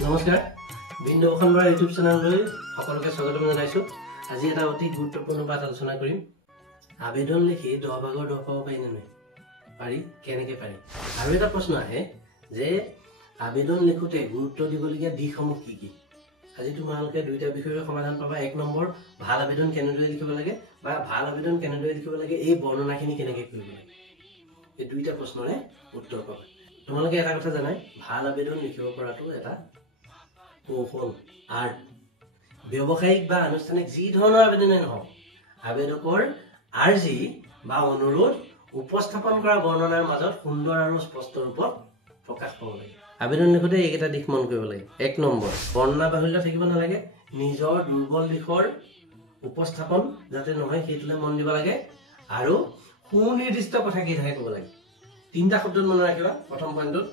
নমস্কাৰ বিন্দু অখণ্ডৰ ইউটিউব চেনেললৈ সকলোকে স্বাগতম জনাইছো। আজি এটা অতি গুৰুত্বপূৰ্ণ পাঠ আলোচনা কৰিম। আবেদন লিখি 10 ভাগৰ 10 পাব পাৰি নে নাই? পাৰি। কেনেকৈ পাৰি? আৰু এটা প্ৰশ্ন আহে যে আবেদন লিখোতে গুৰুত্ব দিবলগীয়া দিশসমূহ কি কি? আজি তোমালোকে দুইটা বিষয়ৰ সমাধান পাবা। 1 নম্বৰ ভাল আবেদন কেনেদৰে লিখিব লাগে বা ভাল আবেদন কেনেদৰে লিখিব লাগে, এই বৰ্ণনাখিনি কেনেকৈ কৰিব লাগে, এই দুইটা প্ৰশ্নৰে উত্তৰ পাবা। তোমালোকে এটা কথা জানাই, ভাল আবেদন লিখিব পৰাটো এটা কৌশল আৰ্ট। ব্যৱসায়িক বা আনুষ্ঠানিক যি ধৰণৰ আবেদনেই নহওক, আবেদকৰ আৰ্জি বা অনুৰোধ উপস্থাপন কৰা বৰ্ণনাৰ মাজত সুন্দৰ আৰু স্পষ্ট ৰূপত প্ৰকাশ পাব লাগে। আবেদন লিখোতে এইকেইটা দিশ মন কৰিব লাগে। 1 নম্বৰ বৰ্ণনা বাহুল্য থাকিব নালাগে। নিজৰ দুৰ্বল দিশৰ উপস্থাপন যাতে নহয় সেইটোলৈ মন দিব লাগে আৰু সুনিৰ্দিষ্ট কথা কেইটাহে ক'ব লাগে। 3টা শব্দত মনত ৰাখিবা। প্ৰথম পইণ্টত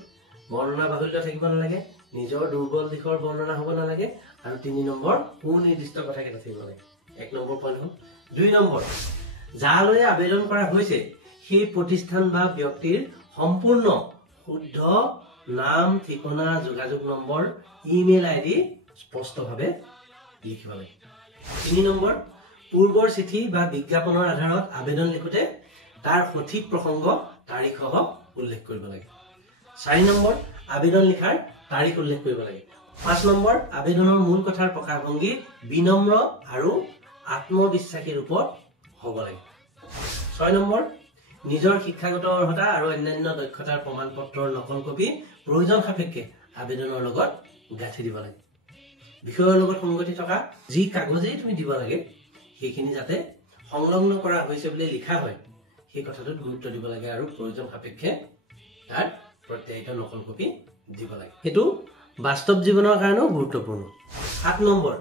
বৰ্ণনা বাহুল্য থাকিব নালাগে, নিজৰ দুৰ্বল দিশৰ বৰ্ণনা হ'ব নালাগে, আৰু 3 নম্বৰ সুনিৰ্দিষ্ট কথা কেইটা থাকিব লাগে। 1 নম্বৰ পইণ্ট হ'ল। 2 নম্বৰ যালৈ আবেদন কৰা হৈছে সেই প্ৰতিষ্ঠান বা ব্যক্তিৰ সম্পূৰ্ণ শুদ্ধ নাম, ঠিকনা, যোগাযোগ নম্বৰ, ইমেইল আইডি স্পষ্টভাৱে লিখিব লাগে। 3 নম্বৰ পূৰ্বৰ চিঠি বা বিজ্ঞাপনৰ আধাৰত আবেদন লিখোতে তাৰ সঠিক প্ৰসংগ তাৰিখসহ উল্লেখ কৰিব লাগে। 4 নম্বৰ আবেদন লিখাৰ তাৰিখ উল্লেখ কৰিব লাগে। 5 নম্বৰ আবেদনৰ মূল কথাৰ প্ৰকাশভংগি বিনম্ৰ আৰু আত্মবিশ্বাসী ৰূপত হ'ব লাগে। 6 নম্বৰ নিজৰ শিক্ষাগত অৰ্হতা আৰু অন্যান্য দক্ষতাৰ প্ৰমাণ পত্ৰৰ নকল কপি প্ৰয়োজন সাপেক্ষে আবেদনৰ লগত গাঁঠি দিব লাগে। বিষয়ৰ লগত সংগতি থকা যি কাগজেই তুমি দিব লাগে সেইখিনি যাতে সংলগ্ন কৰা হৈছে বুলি লিখা হয় সেই কথাটোত গুৰুত্ব দিব লাগে আৰু প্ৰয়োজন সাপেক্ষে তাৰ প্ৰত্যায়িত নকল কপি দিব লাগে। সেইটো বাস্তৱ জীৱনৰ কাৰণেও গুৰুত্বপূৰ্ণ। 7 নম্বৰ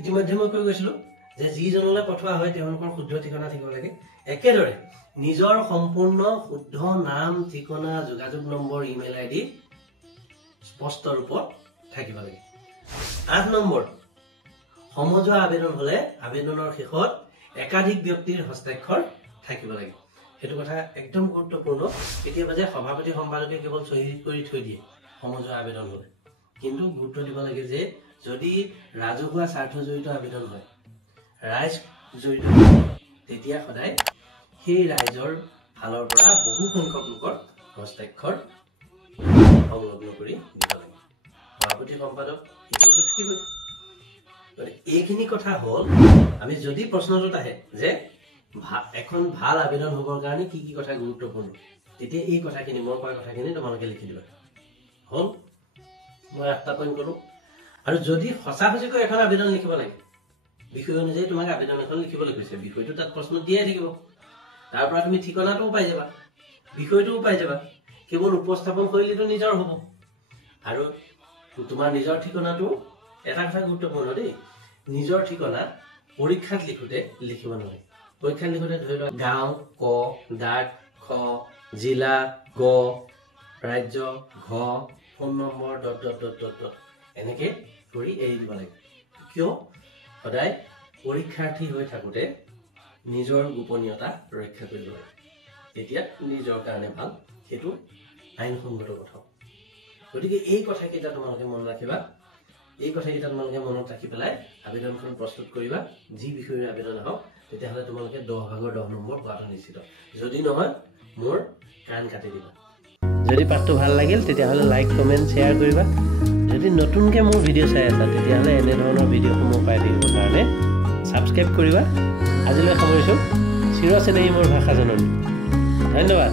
ইতিমধ্যে মই কৈ গৈছিলো যে যিজনলৈ পঠোৱা হয় তেওঁলোকৰ শুদ্ধ ঠিকনা থাকিব লাগে। একেদৰে নিজৰ সম্পূৰ্ণ শুদ্ধ নাম, ঠিকনা, যোগাযোগ নম্বৰ, ইমেইল আইডি স্পষ্ট ৰূপত থাকিব লাগে। 8 নম্বৰ সমজুৱা আবেদন হলে আবেদনৰ শেষত একাধিক ব্যক্তিৰ হস্তাক্ষৰ থাকিব লাগে। সেইটো কথা একদম গুৰুত্বপূৰ্ণ। কেতিয়াবা যে সভাপতি সম্পাদকে কেৱল চহী কৰি থৈ দিয়ে সমজুৱা আবেদন হলে, কিন্তু গুৰুত্ব দিব লাগে যে যদি ৰাজহুৱা স্বাৰ্থ জড়িত আবেদন হয়, ৰাইজ জড়িত, তেতিয়া সদায় সেই ৰাইজৰ ফালৰ পৰা বহু সংখ্যক লোকৰ হস্তাক্ষৰ সংলগ্ন কৰি দিব লাগে। সভাপতি সম্পাদক এইখিনিতো থাকিবই। এইখিনি কথা হ'ল, আমি যদি প্ৰশ্নটোত আহে যে এখন ভাল আবেদন হ'বৰ কাৰণে কি কি কথা গুৰুত্বপূৰ্ণ, তেতিয়া এই কথাখিনি, মই কোৱা কথাখিনি তোমালোকে লিখি দিবা। হ'ল, মই 8টা পইণ্ট ক'লো। আৰু যদি সঁচাসঁচিকৈ এখন আবেদন লিখিব লাগে, বিষয় অনুযায়ী তোমাক আবেদন এখন লিখিবলৈ কৈছে, বিষয়টো তাত প্ৰশ্ন দিয়াই থাকিব। তাৰ পৰা তুমি ঠিকনাটোও পাই যাবা, বিষয়টোও পাই যাবা, কেৱল উপস্থাপন শৈলীটো নিজৰ হ'ব। আৰু তোমাৰ নিজৰ ঠিকনাটো এটা কথা গুৰুত্বপূৰ্ণ দেই, নিজৰ ঠিকনা পৰীক্ষাত লিখোতে লিখিব নালাগে। পৰীক্ষাত লিখোতে ধৰি লোৱা গাঁও ক, ডাক খ, জিলা গ, ৰাজ্য ঘ, ফোন নম্বৰ ... এনেকে কৰি এৰি দিব লাগে। কিয়? সদায় পৰীক্ষাৰ্থী হৈ থাকোতে নিজৰ গোপনীয়তা ৰক্ষা কৰিব লাগে। তেতিয়া নিজৰ কাৰণে ভাল, সেইটো আইনসংগত কথা। গতিকে এই কথাকেইটা তোমালোকে মনত ৰাখিবা। এই কথাকেইটা তোমালোকে মনত ৰাখি পেলাই আবেদনখন প্ৰস্তুত কৰিবা। যি বিষয়ৰ আবেদন আহক, তেতিয়াহ'লে তোমালোকে 10 ভাগৰ 10 নম্বৰ পোৱাটো নিশ্চিত। যদি নহয় মোৰ কাণ কাটি দিবা। যদি পাঠটো ভাল লাগিল তেতিয়াহ'লে লাইক, কমেণ্ট, শ্বেয়াৰ কৰিবা। যদি নতুনকৈ মোৰ ভিডিঅ' চাই আছা তেতিয়াহ'লে এনেধৰণৰ ভিডিঅ'সমূহ পাই থাকিবৰ কাৰণে ছাবস্ক্ৰাইব কৰিবা। আজিলৈ সামৰিছোঁ। চিৰ চেনেহী মোৰ ভাষা জননী। ধন্যবাদ।